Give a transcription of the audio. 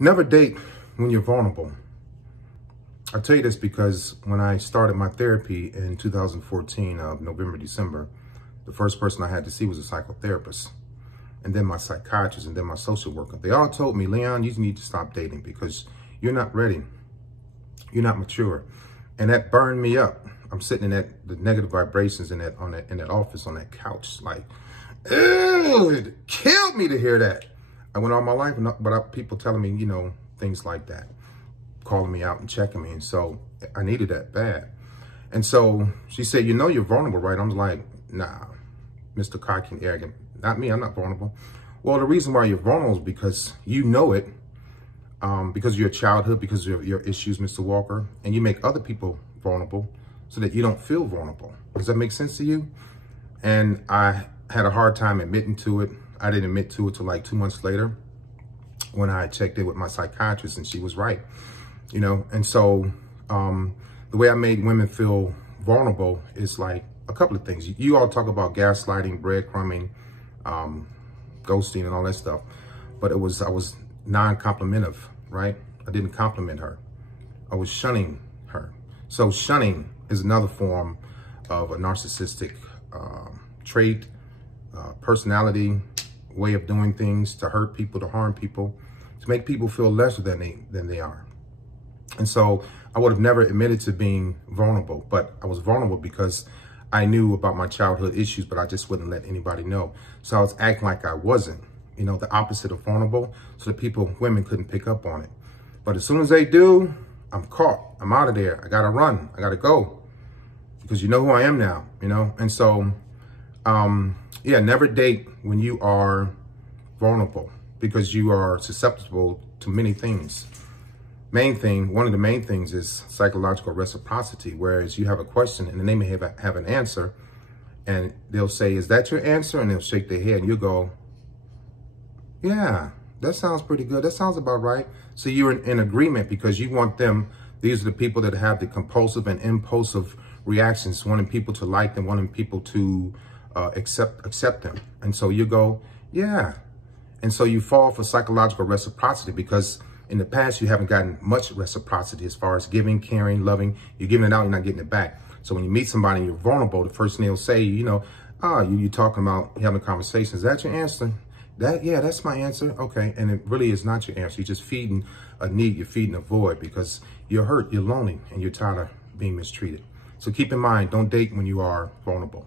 Never date when you're vulnerable. I tell you this because when I started my therapy in 2014 of November, December, the first person I had to see was a psychotherapist, and then my psychiatrist, and then my social worker. They all told me, Leon, you need to stop dating because you're not ready. You're not mature. And that burned me up. I'm sitting in the negative vibrations in that office on that couch, like, ew, it killed me to hear that. I went all my life without people telling me, things like that, calling me out and checking me. And so I needed that bad. And so she said, you're vulnerable, right? I was like, nah, Mr. Cocky and arrogant. Not me, I'm not vulnerable. Well, the reason why you're vulnerable is because you know it, because of your childhood, because of your issues, Mr. Walker, and you make other people vulnerable so that you don't feel vulnerable. Does that make sense to you? And I had a hard time admitting to it. I didn't admit to it till like 2 months later when I checked in with my psychiatrist, and she was right, And so the way I made women feel vulnerable is like a couple of things. You all talk about gaslighting, breadcrumbing, ghosting, and all that stuff, but I was non-complimentive, right? I didn't compliment her. I was shunning her. So shunning is another form of a narcissistic trait, personality, way of doing things, to hurt people, to harm people, to make people feel lesser than they are. And so I would have never admitted to being vulnerable, but I was vulnerable because I knew about my childhood issues, but I just wouldn't let anybody know. So I was acting like I wasn't, the opposite of vulnerable, so that women couldn't pick up on it. But as soon as they do, I'm caught. I'm out of there. I gotta run. I gotta go. Because you know who I am now, And so, yeah, never date when you are vulnerable, because you are susceptible to many things. One of the main things is psychological reciprocity, whereas you have a question and then they may have an answer, and they'll say, is that your answer? And they'll shake their head and you'll go, yeah, that sounds pretty good. That sounds about right. So you're in agreement because you want them. These are the people that have the compulsive and impulsive reactions, wanting people to like them, wanting people to accept them. And so you go, yeah. And so you fall for psychological reciprocity because in the past, you haven't gotten much reciprocity as far as giving, caring, loving. You're giving it out, you're not getting it back. So when you meet somebody and you're vulnerable, the first thing they'll say, you're talking about having a conversation. Is that your answer? Yeah, that's my answer. Okay. And it really is not your answer. You're just feeding a need. You're feeding a void because you're hurt, you're lonely, and you're tired of being mistreated. So keep in mind, don't date when you are vulnerable.